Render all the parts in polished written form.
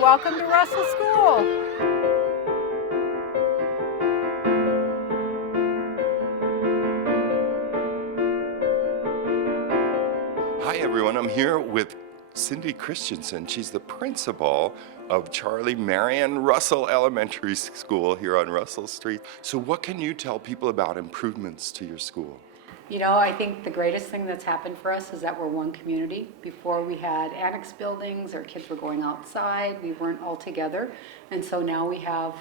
welcome to Russell School. Hi everyone, I'm here with Cindy Christensen. She's the principal of Charlie Marion Russell Elementary School here on Russell Street. So what can you tell people about improvements to your school? You know, I think the greatest thing that's happened for us is that we're one community. Before we had annex buildings, our kids were going outside, we weren't all together. And so now we have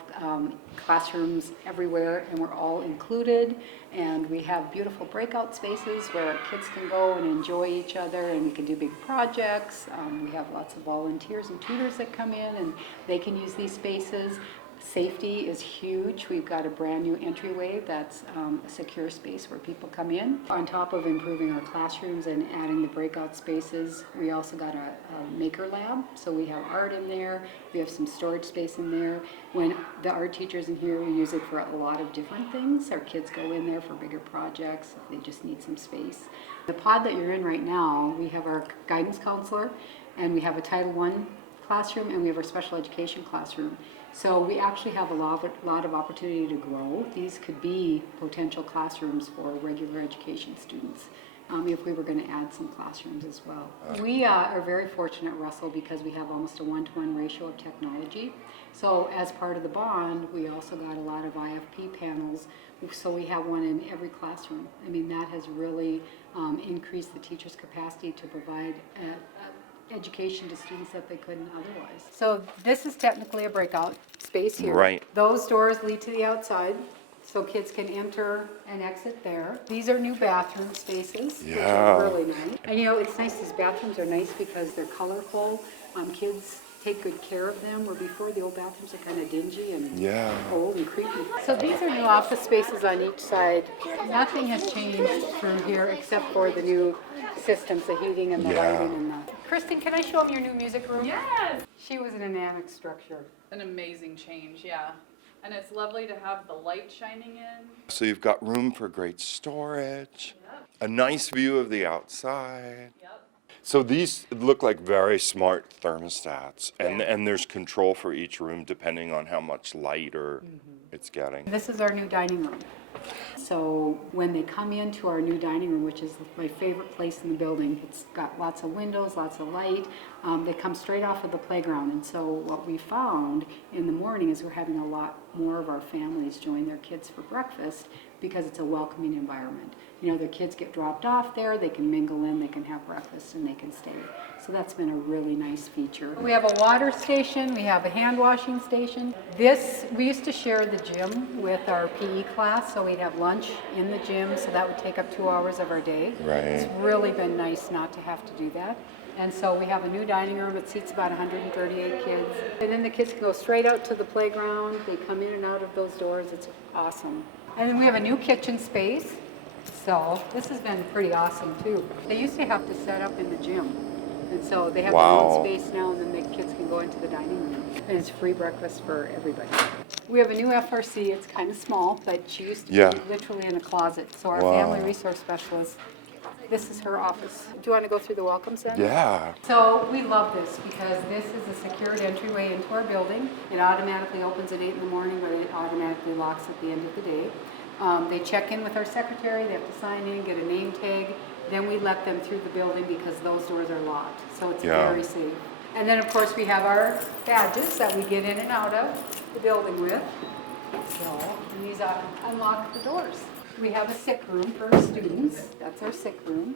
classrooms everywhere and we're all included. And we have beautiful breakout spaces where our kids can go and enjoy each other and we can do big projects. We have lots of volunteers and tutors that come in and they can use these spaces. Safety is huge. We've got a brand new entryway that's a secure space where people come in. On top of improving our classrooms and adding the breakout spaces, we also got a maker lab. So we have art in there. We have some storage space in there. When the art teachers in here, we use it for a lot of different things. Our kids go in there for bigger projects if they just need some space. The pod that you're in right now, we have our guidance counselor and we have a Title I classroom and we have our special education classroom. So we actually have a lot of opportunity to grow. These could be potential classrooms for regular education students if we were going to add some classrooms as well. We are very fortunate at Russell because we have almost a 1-to-1 ratio of technology. So as part of the bond, we also got a lot of IFP panels. So we have one in every classroom. I mean, that has really increased the teacher's capacity to provide education to students that they couldn't otherwise. So this is technically a breakout space here. Right. Those doors lead to the outside, so kids can enter and exit there. These are new bathroom spaces, which are really nice. And you know, it's nice, these bathrooms are nice because they're colorful. Kids take good care of them, where before the old bathrooms are kind of dingy and old and creepy. So these are new office spaces on each side. Nothing has changed through here except for the new systems, the heating and the lighting and the... Kristen, can I show them your new music room? Yes! She was in an annex structure. An amazing change, yeah. And it's lovely to have the light shining in. So you've got room for great storage, a nice view of the outside. Yep. So these look like very smart thermostats, and there's control for each room depending on how much light it's getting. This is our new dining room. So when they come into our new dining room, which is my favorite place in the building, it's got lots of windows, lots of light. They come straight off of the playground. And so what we found in the morning is we're having a lot more of our families join their kids for breakfast because it's a welcoming environment. You know, their kids get dropped off there, they can mingle in, they can have breakfast, and they can stay. So that's been a really nice feature. We have a water station, we have a hand washing station. We used to share the gym with our PE class, so we'd have lunch in the gym, so that would take up 2 hours of our day. Right. It's really been nice not to have to do that. And so we have a new dining room. It seats about 138 kids. And then the kids can go straight out to the playground. They come in and out of those doors. It's awesome. And then we have a new kitchen space. So this has been pretty awesome too. They used to have to set up in the gym. And so they have their own space now, and then the kids can go into the dining room. And it's free breakfast for everybody. We have a new FRC. It's kind of small, but she used to be literally in a closet. So our family resource specialist, this is her office. Do you want to go through the welcome center? Yeah. So we love this because this is a secured entryway into our building. It automatically opens at 8 in the morning, but it automatically locks at the end of the day. They check in with our secretary, they have to sign in, get a name tag. Then we let them through the building because those doors are locked. So it's very safe. And then of course we have our badges that we get in and out of the building with. So, and these unlock the doors. We have a sick room for our students. That's our sick room.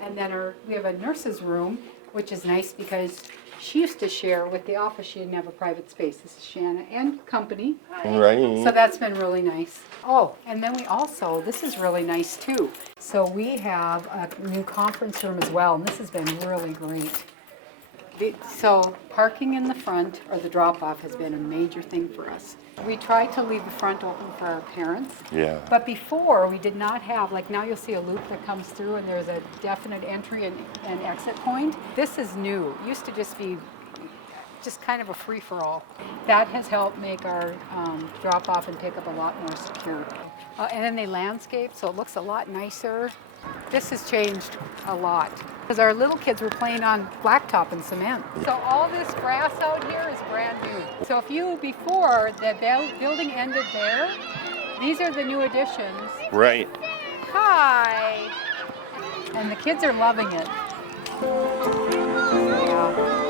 And then we have a nurse's room, which is nice because she used to share with the office. She didn't have a private space. This is Shanna and company. Right. So that's been really nice. Oh, and then we also, this is really nice too. So we have a new conference room as well, and this has been really great. So parking in the front or the drop-off has been a major thing for us. We try to leave the front open for our parents. Yeah. But before, we did not have, like now you'll see a loop that comes through and there's a definite entry and exit point. This is new. It used to just be just kind of a free-for-all. That has helped make our drop-off and pick-up a lot more secure. And then they landscape, so it looks a lot nicer. This has changed a lot because our little kids were playing on blacktop and cement. So all this grass out here is brand new. So before the building ended there, these are the new additions. Right. Hi! And the kids are loving it. Yeah.